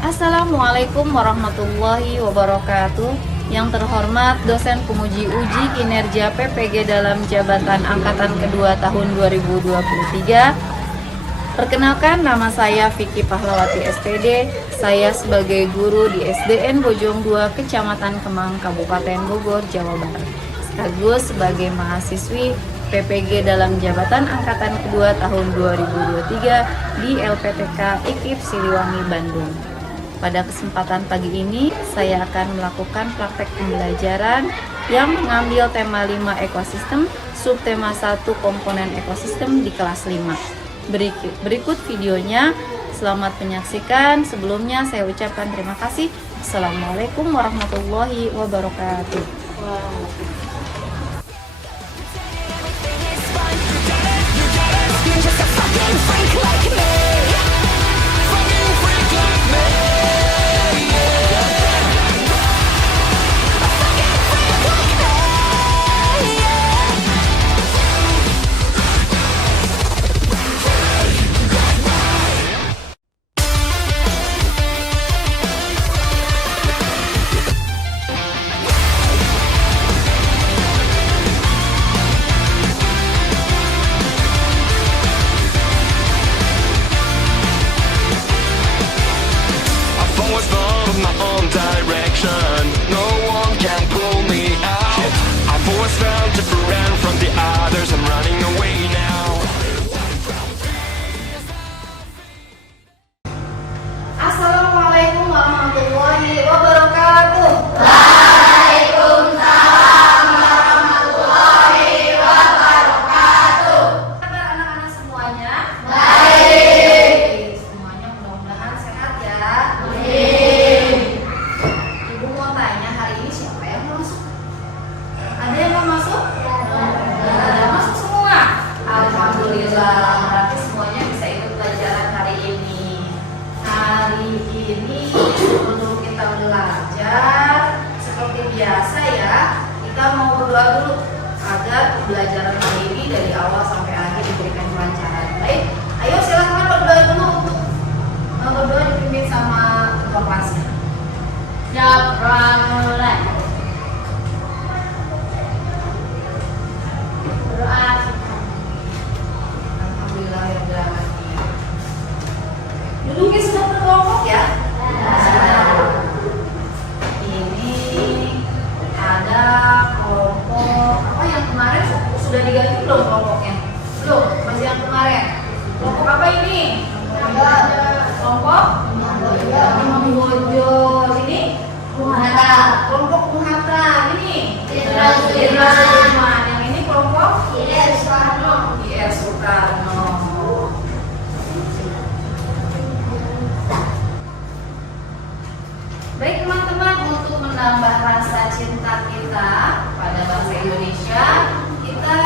Assalamualaikum warahmatullahi wabarakatuh. Yang terhormat dosen penguji uji kinerja PPG dalam jabatan angkatan kedua tahun 2023. Perkenalkan, nama saya Vicky Pahlawati SPD. Saya sebagai guru di SDN Bojong 2 Kecamatan Kemang, Kabupaten Bogor, Jawa Barat. Sekaligus sebagai mahasiswi PPG dalam jabatan angkatan kedua tahun 2023 di LPTK IKIP Siliwangi, Bandung. Pada kesempatan pagi ini, saya akan melakukan praktek pembelajaran yang mengambil tema 5 ekosistem, subtema 1 komponen ekosistem di kelas 5. Berikut videonya, selamat menyaksikan. Sebelumnya saya ucapkan terima kasih. Assalamualaikum warahmatullahi wabarakatuh. Assalamualaikum warahmatullahi wabarakatuh. Waalaikumsalam warahmatullahi wabarakatuh. Kabar anak-anak semuanya? Baik. Semuanya mudah-mudahan sehat ya. Amin. Ibu mau tanya, hari ini siapa yang mau masuk? Ada yang mau masuk? Ada masuk semua. Alhamdulillah. Berarti semuanya bisa ikut pelajaran hari ini. Hari ini sebelum kita belajar seperti biasa ya, kita mau berdoa dulu agar pembelajaran hari ini dari awal sampai akhir diberikan kelancaran. Baik, ayo silakan berdoa dulu untuk berdoa dipimpin sama ketua kelasnya. Mulai. Berdoa. Alhamdulillahirrahmanirrahim. Duduknya sudah berkelompok ya? Ini ada kelompok apa yang kemarin sudah diganti belum kelompoknya? Belum, masih yang kemarin. Kelompok apa ini? Kelompok Imam Bojo. Ini kelompok Muhata. Ini Jenderal Sudirman. Yang ini kelompok IR Soekarno. Baik teman-teman, untuk menambah rasa cinta kita pada bangsa Indonesia, kita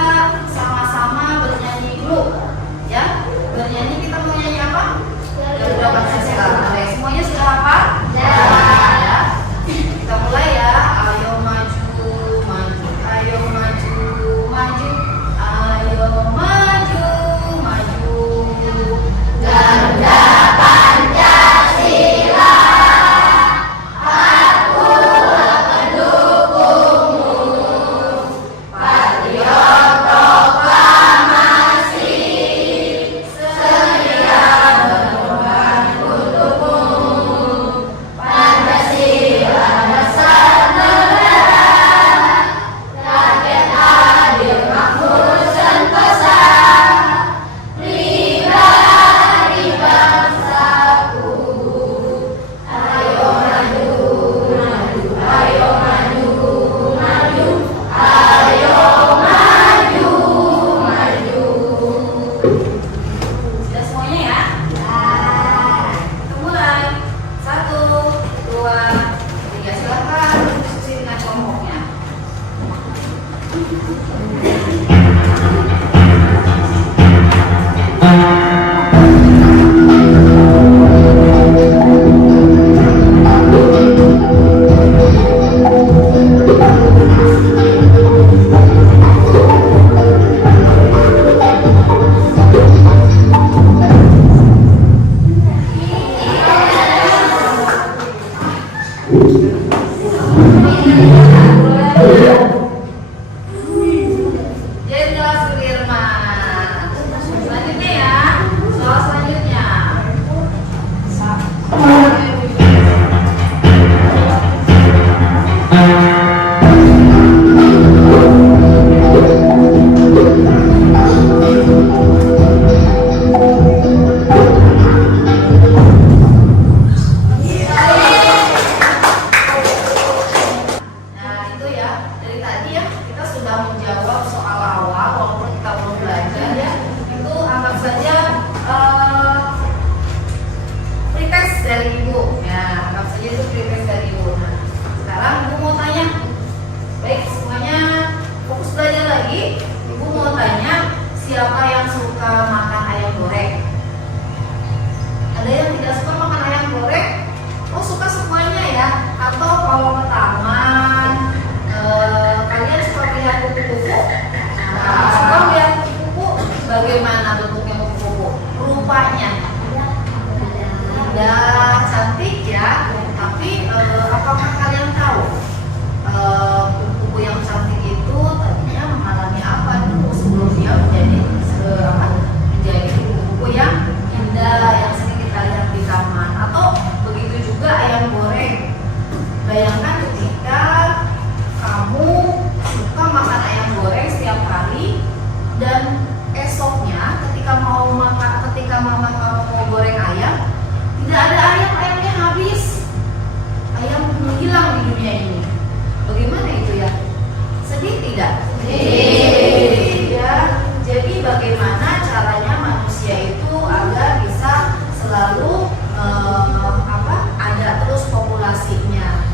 sama-sama bernyanyi dulu, ya. Bernyanyi, kita mau nyanyi apa? Garuda Pancasila. Baik, semuanya sudah hafal? Ya. Kita mulai ya. Ayo maju, maju, ayo maju. Jenderal Sudirman. Selanjutnya ya, soal selanjutnya. Siapa yang suka makan ayam goreng? Ada yang tidak suka makan ayam goreng? Oh, suka semuanya ya? Atau kalau ke taman, kalian suka melihat kupu-kupu? Nah, suka melihat kupu-kupu? Bagaimana bentuknya kupu-kupu? Rupanya tidak cantik ya. Tapi apakah kalian tahu kupu-kupu yang cantik itu tadinya mengalami apa dulu sebelum dia menjadi kupu-kupu yang indah yang sering kita lihat di taman? Atau begitu juga ayam goreng. Bayangkan ketika kamu suka makan ayam goreng setiap hari dan esoknya ketika mama kamu mau goreng ayam, tidak ada ayam, ayamnya habis, ayam menghilang di dunia ini. Bagaimana itu ya? Sedih tidak? Sedih ya. Jadi bagaimana caranya manusia itu agar bisa selalu ada terus populasinya?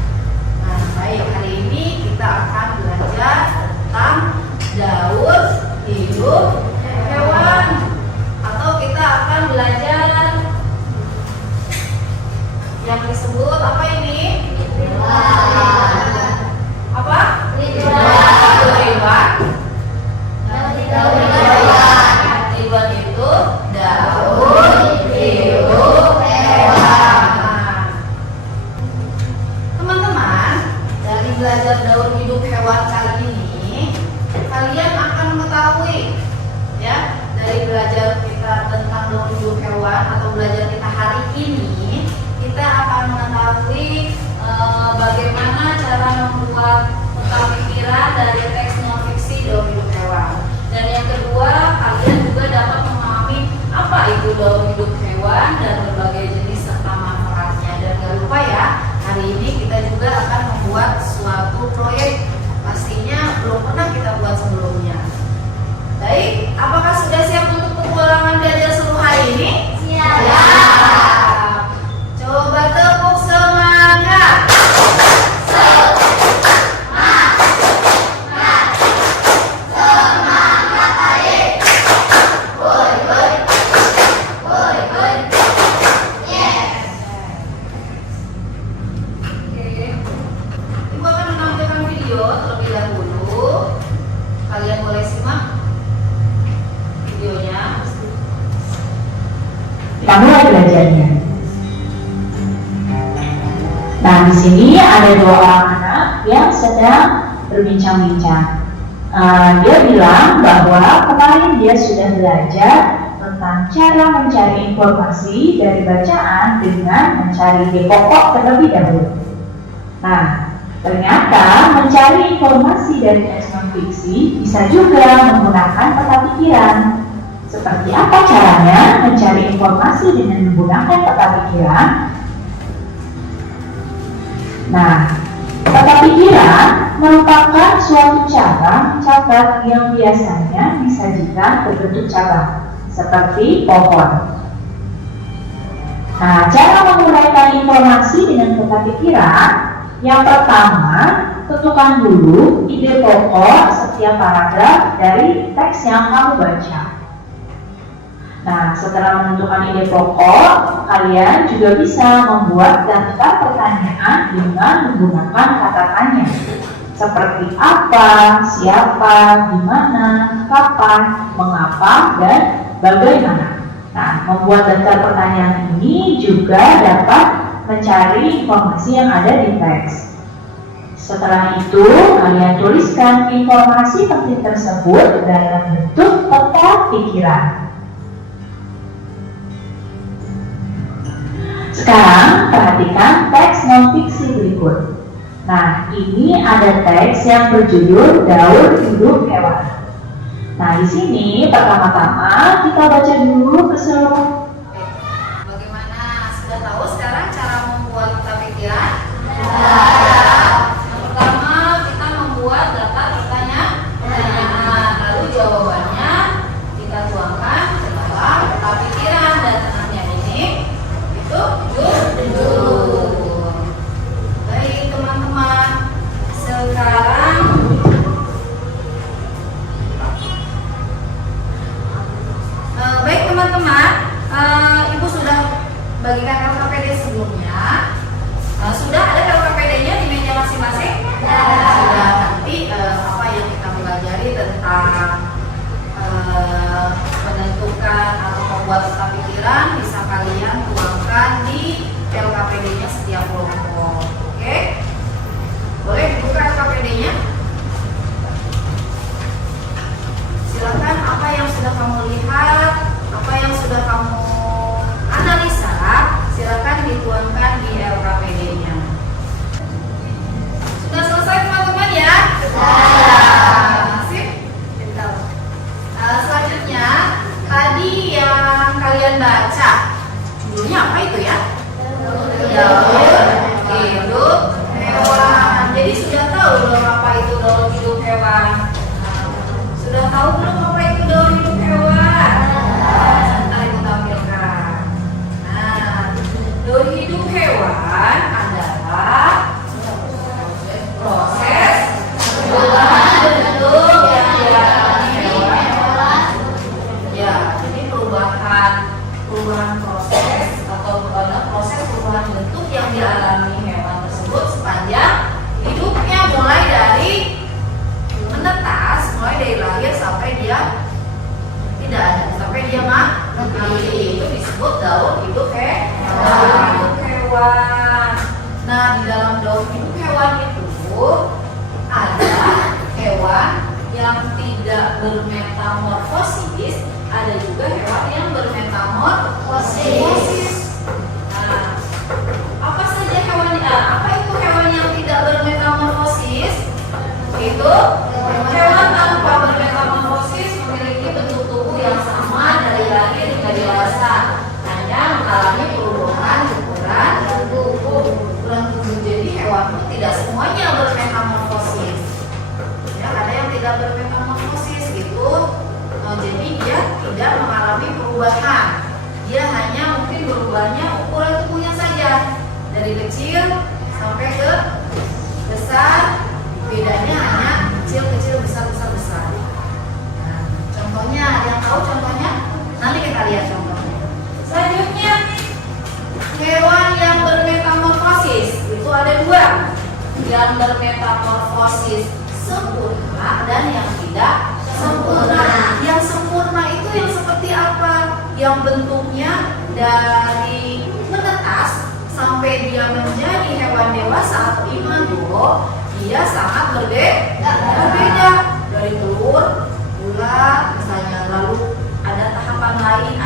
Nah, baik, hari ini kita akan belajar tentang daur hidup hewan, atau kita akan belajar yang disebut apa ini? Apa? Hewan. Hewan itu daur hidup hewan. Teman-teman, dari belajar daur hidup hewan kali ini, kalian akan mengetahui ya, dari belajar kita tentang daur hidup hewan atau belajar kita hari ini, kita akan mengetahui bagaimana cara membuat peta pikiran dari teks non fiksi daur hidup hewan. Dan yang kedua, kalian juga dapat memahami apa itu daur hidup hewan dan berbagai jenis serta manfaatnya. Dan jangan lupa ya, hari ini kita juga akan membuat suatu proyek, pastinya belum pernah kita buat sebelumnya. Baik, apakah sudah siap untuk petualangan belajar seluruh hari ini? Siap. Coba tepuk semangat. Kalian boleh simak videonya. Kita mulai belajarnya. Nah, di sini ada dua orang anak yang sedang berbincang-bincang. Dia bilang bahwa kemarin dia sudah belajar tentang cara mencari informasi dari bacaan dengan mencari ide pokok terlebih dahulu. Nah, ternyata mencari informasi dari teks non-fiksi bisa juga menggunakan peta pikiran. Seperti apa caranya mencari informasi dengan menggunakan peta pikiran? Nah, peta pikiran merupakan suatu cara mencatat yang biasanya disajikan berbentuk cabang, seperti pohon. Nah, cara menguraikan informasi dengan peta pikiran, yang pertama, tentukan dulu ide pokok setiap paragraf dari teks yang kamu baca. Nah, setelah menentukan ide pokok, kalian juga bisa membuat daftar pertanyaan dengan menggunakan kata tanya, seperti apa, siapa, di mana, kapan, mengapa, dan bagaimana. Nah, membuat daftar pertanyaan ini juga dapat mencari informasi yang ada di teks. Setelah itu, kalian tuliskan informasi penting tersebut dalam bentuk peta pikiran. Sekarang, perhatikan teks non-fiksi berikut. Nah, ini ada teks yang berjudul Daur Hidup Hewan. Nah, di sini pertama-tama kita baca dulu keseluruhan. Bagaimana? Sudah tahu sekarang cara membuat peta pikiran? Yang pertama kita membuat daftar pertanyaan, lalu jawabannya kita tuangkan ke dalam peta pikiran dan tengahnya ini itu judul. Baik teman-teman, sekarang baik teman-teman, Ibu sudah bagikan LKPD sebelumnya. Sudah ada LKPD-nya di meja masing-masing? Sudah. Nanti apa yang kita pelajari tentang menentukan atau membuat peta pikiran bisa kalian tuangkan di LKPD-nya setiap kelompok. Oke? Boleh dibuka LKPD-nya? Silakan, apa yang sudah kamu lihat, apa yang sudah kamu analisa, silakan dituangkan di LKPD-nya. Sudah selesai teman-teman ya? Sip? Selanjutnya, tadi yang kalian baca, judulnya apa itu ya? Daur Hidup Hewan. Jadi sudah tahu belum apa itu daur hidup hewan? Sudah tahu belum apa itu daur hidup hewan? Sebentar Ibu tampilkan. Nah, daur hidup hewan adalah proses perubahan bentuk yang dialami hewan. Ya, jadi perubahan proses atau proses perubahan bentuk yang dialami hewan tersebut sepanjang hidupnya, mulai dari menetas, mulai dari lahir sampai dia tidak ada, sampai dia mati. Itu disebut daur hidup hewan. Nah, di dalam daur hidup hewan itu ada hewan yang tidak bermetamorfosis, ada juga hewan yang bermetamorfosis. Nah, apa saja apa itu hewan yang tidak bermetamorfosis? Itu hewan tanpa bermetamorfosis memiliki bentuk tubuh yang sama dari lahir hingga dewasa, hanya mengalami perubahan ukuran tubuh. Jadi hewan itu tidak semuanya bermetamorfosis. Ya, ada yang tidak bermetamorfosis gitu. Jadi dia tidak mengalami perubahan. Dia hanya mungkin berubahnya ukuran tubuhnya saja, dari kecil sampai ke besar. Bedanya hanya kecil, besar. Nah, contohnya, ada yang tahu contohnya? Nanti kita lihat contohnya. Selanjutnya, hewan yang bermetamorfosis itu ada dua, yang bermetamorfosis sempurna dan yang tidak sempurna. Yang sempurna itu yang seperti apa? Yang bentuknya dari menetas sampai dia menjadi hewan dewasa atau imago, dia sangat berbeda dari telur, ular misalnya. Lalu ada tahapan lain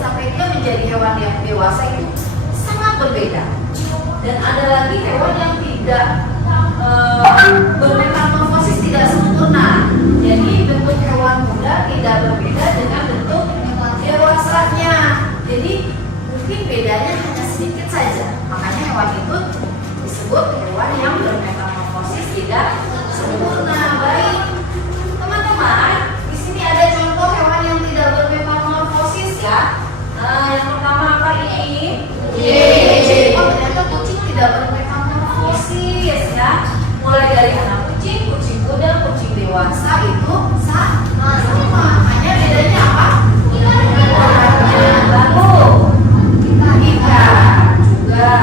sampai dia menjadi hewan yang dewasa, itu sangat berbeda. Dan ada lagi hewan yang tidak bermetamorfosis, tidak sempurna. Jadi bentuk hewan muda tidak berbeda dengan bentuk dewasanya. Jadi mungkin bedanya hanya sedikit saja. Makanya hewan itu disebut hewan yang bermetamorfosis tidak sempurna. Baik, teman-teman, di sini ada contoh hewan yang tidak bermetamorfosis ya. Nah, yang pertama apa ini? Oh, ternyata kucing tidak bermetamorfosis ya. Mulai dari anak kucing muda, kucing dewasa itu sama. Hanya bedanya apa? Lalu ikan juga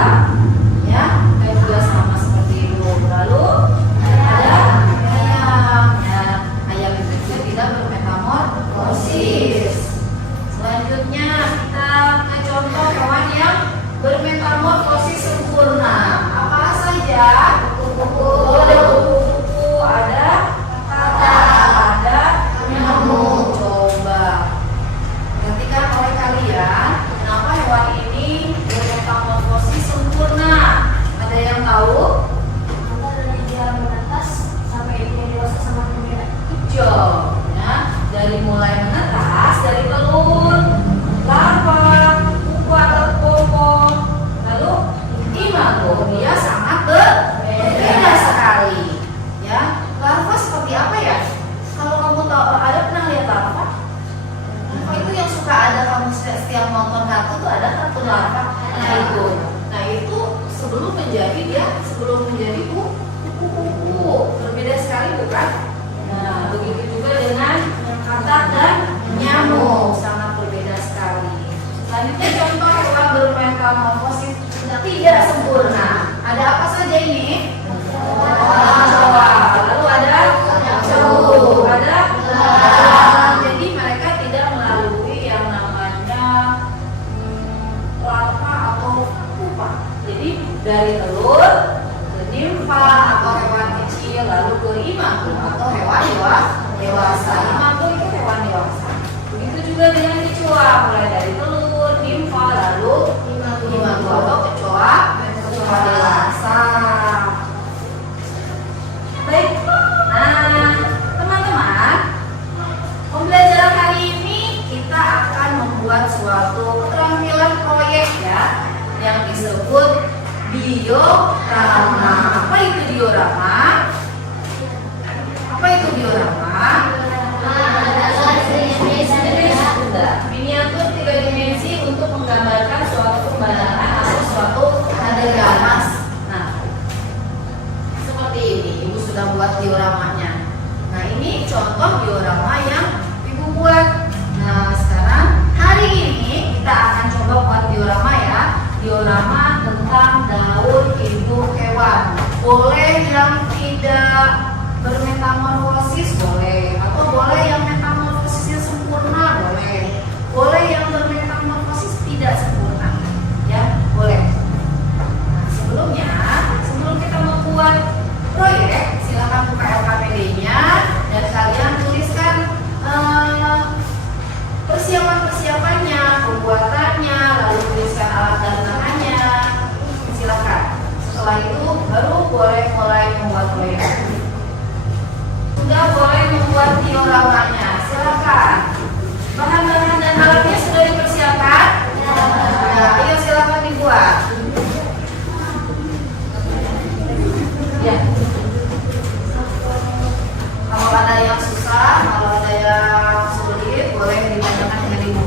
ya, juga sama seperti itu. Lalu ada menjadi kupu-kupu. Berbeda sekali bukan? Nah, begitu juga dengan katak dan nyamuk, sangat berbeda sekali. Selanjutnya contoh hewan bermetamorfosis tidak sempurna. Ada apa saja ini? Lalu ada cowok, ada jadi mereka tidak melalui yang namanya larva atau pupa. Jadi dari telur ke nimfa atau hewan kecil, lalu ke imago atau hewan dewasa. Imago itu hewan dewasa. Begitu juga dengan kecoa, mulai dari telur, nimfa, lalu imago atau kecoa dewasa. Baik, nah teman-teman, pembelajaran hari ini kita akan membuat suatu keterampilan proyek ya, yang disebut diorama. Apa itu diorama? Miniatur 3 dimensi untuk menggambarkan suatu pemandangan atau suatu adegan. Nah, seperti ini, Ibu sudah buat dioramanya. Nah, ini contoh diorama yang Ibu buat. Nah, sekarang hari ini kita akan coba buat diorama ya. Diorama tentang daun hidup hewan. Boleh yang tidak bermetamorfosis, boleh, atau boleh yang metamorfosisnya sempurna, boleh. Boleh yang bermetamorfosis tidak sempurna, ya, boleh. Sebelum kita membuat proyek, silakan buka LKPD-nya dan kalian tuliskan persiapan-persiapannya, pembuatannya, lalu tuliskan alat dan namanya. Silakan. Setelah itu baru boleh mulai membuat proyek. Sudah boleh membuat dioramanya. Silakan. Bahan-bahan dan alatnya sudah dipersiapkan? Nah, ayo silakan dibuat. Ya. Kalau ada yang susah, kalau ada yang sulit, boleh ditanyakan dengan Ibu.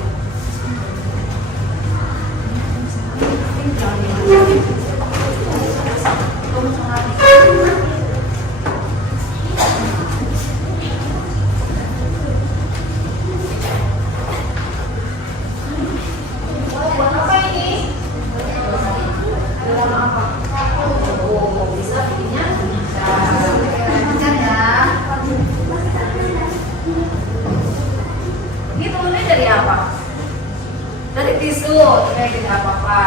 Buat apa ini? Buat apa? Oh, bisa bikinnya? Kan ya. Ini telurnya dari apa? Dari tisu, tapi tidak apa-apa.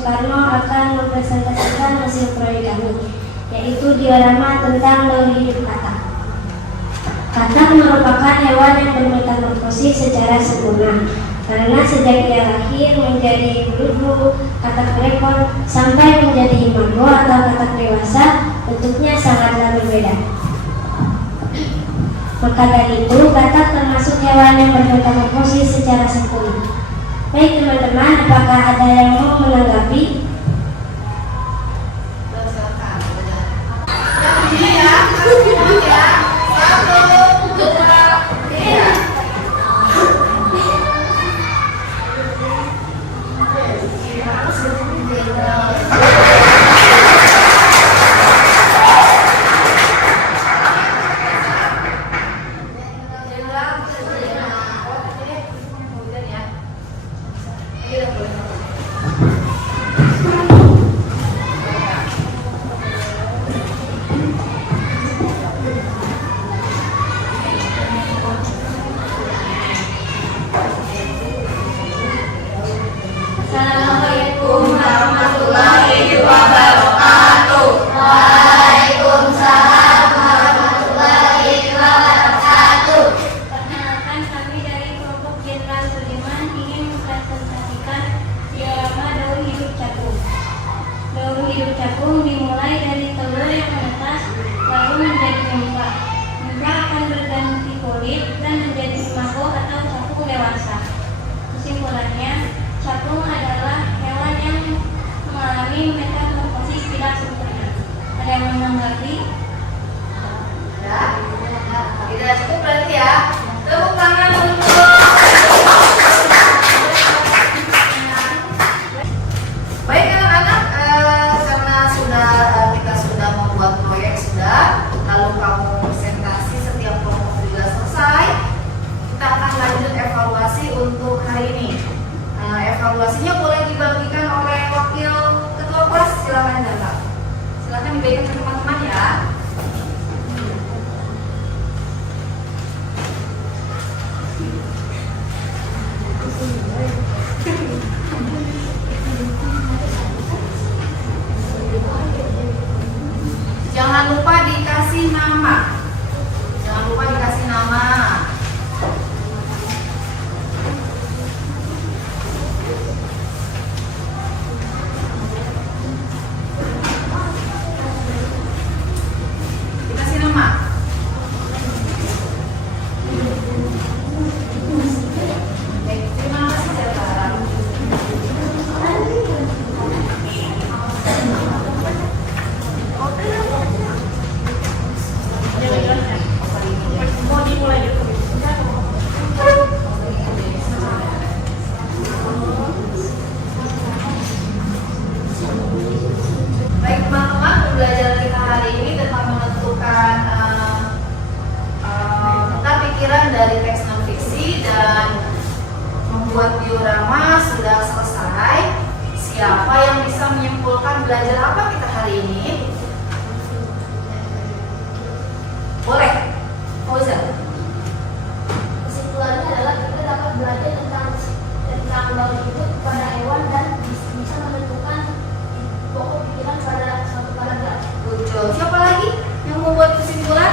Soekarno akan mempresentasikan hasil proyek kami, yaitu diorama tentang daur hidup katak. Katak merupakan hewan yang bermetamorfosis secara sempurna, karena sejak ia lahir menjadi bulu-bulu katak rekor sampai menjadi imago atau katak dewasa, bentuknya sangatlah berbeda. Maka dari itu, katak termasuk hewan yang bermetamorfosis secara sempurna. Baik teman-teman, apakah ada yang mau menanggapi? Assalamualaikum warahmatullahi wabarakatuh. Waalaikumsalam warahmatullahi wabarakatuh. Perkenalkan, kami dari kelompok Jenderal Sudirman ingin mempresentasikan diorama daur hidup cakung. Daur hidup cakung dimulai dari telur yang menetas lalu menjadi nyumpra. Nyumpra akan berganti kulit dan menjadi imago atau cakung dewasa. Kesimpulannya, cakung adalah hewan yang mengalami metamorfosis tidak sempurna. Ada yang menanggapi? Tidak cukup berarti ya. Tepuk tangan untuk baik anak-anak, karena kita sudah membuat proyek lalu kamu presentasi setiap kelompok juga selesai, kita akan lanjut evaluasi untuk hari ini. Evaluasinya boleh dibagikan oleh wakil ketua kelas, silakan Bapak. Silakan dibagikan ke teman-teman ya. Jangan lupa dikasih nama. Jangan lupa dikasih nama. Dikasih nama. Baik, terima kasih Jaka. Mau dimulai dulu. Baik teman-teman, pembelajaran kita hari ini tentang menentukan tentang pikiran dari teks non fiksi dan membuat diorama sudah selesai. Siapa yang bisa menyimpulkan belajar apa kita hari ini? Boleh, Fauzan. Kesimpulannya adalah kita dapat belajar tentang daur hidup pada hewan dan bisa menentukan pokok pikiran pada suatu paragraf. Betul. Siapa lagi yang mau buat kesimpulan?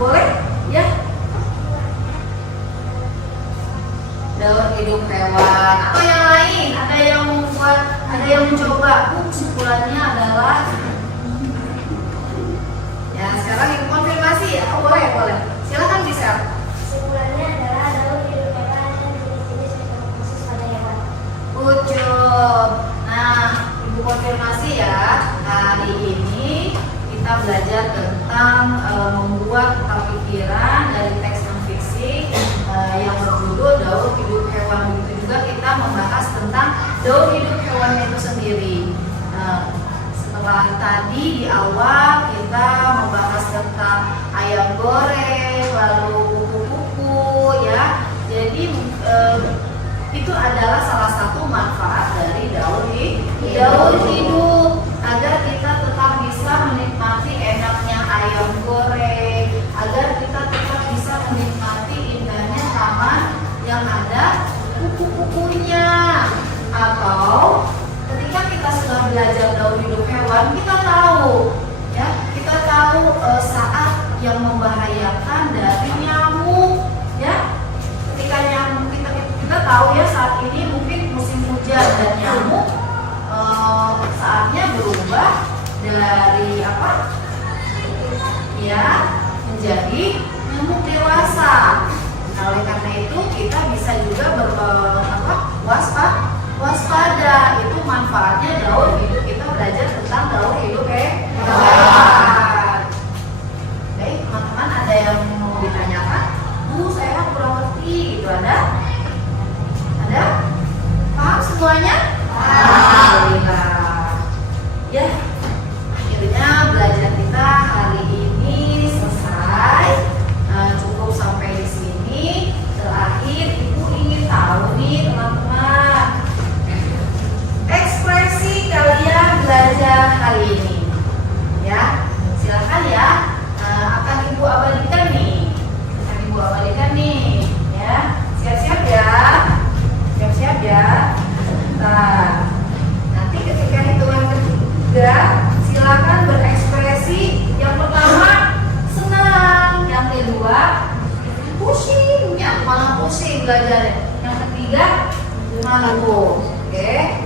Boleh? Ya. Daur hidup hewan. Atau yang lain? Ada yang membuat? Ada yang mencoba? Kesimpulannya adalah. Ya, sekarang ibu konfirmasi. Oh, boleh. Silakan bisa. Kesimpulannya adalah daur hidup hewan dan jenis-jenis metamorfosis pada hewan. Good job. Nah, ibu konfirmasi ya. Hari ini kita belajar tentang membuat tentang pikiran dari teks non fiksi yang berjudul daur hidup hewan. Begitu juga kita membahas tentang daur hidup hewan itu sendiri. Setelah tadi di awal kita membahas tentang ayam goreng, lalu kuku-kuku ya. Jadi itu adalah salah satu manfaat dari daur hidup agar kita tetap bisa menikmati enaknya ayam goreng, agar kita tetap bisa menikmati indahnya taman yang ada kuku-kukunya, atau hewan kita tahu, ya, kita tahu saat yang membahayakan dari nyamuk, ya. Ketika nyamuk kita tahu ya saat ini mungkin musim hujan dan nyamuk saatnya berubah dari apa? Ya, menjadi nyamuk dewasa. Nah, oleh karena itu kita bisa juga waspada. Itu manfaatnya daur hidup, kita belajar tentang daur hidup hewan. Baik, teman-teman, ada yang mau ditanyakan? Bu, saya kurang ngerti, gitu. Ada? Paham semuanya? Alhamdulillah. Ya, akhirnya belajar kita hari ini selesai. Cukup sampai di sini. Terakhir, Ibu ingin tahu nih, teman-teman, ekspresi kalian belajar hari ini. Ya, silakan ya. Akan Ibu abadikan nih. Ya. Siap-siap ya. Siap-siap ya. Nah, nanti ketika hitungan ketiga, silakan berekspresi. Yang pertama senang, yang kedua pusing, ya malah pusing belajarnya. Yang ketiga malu. Oke.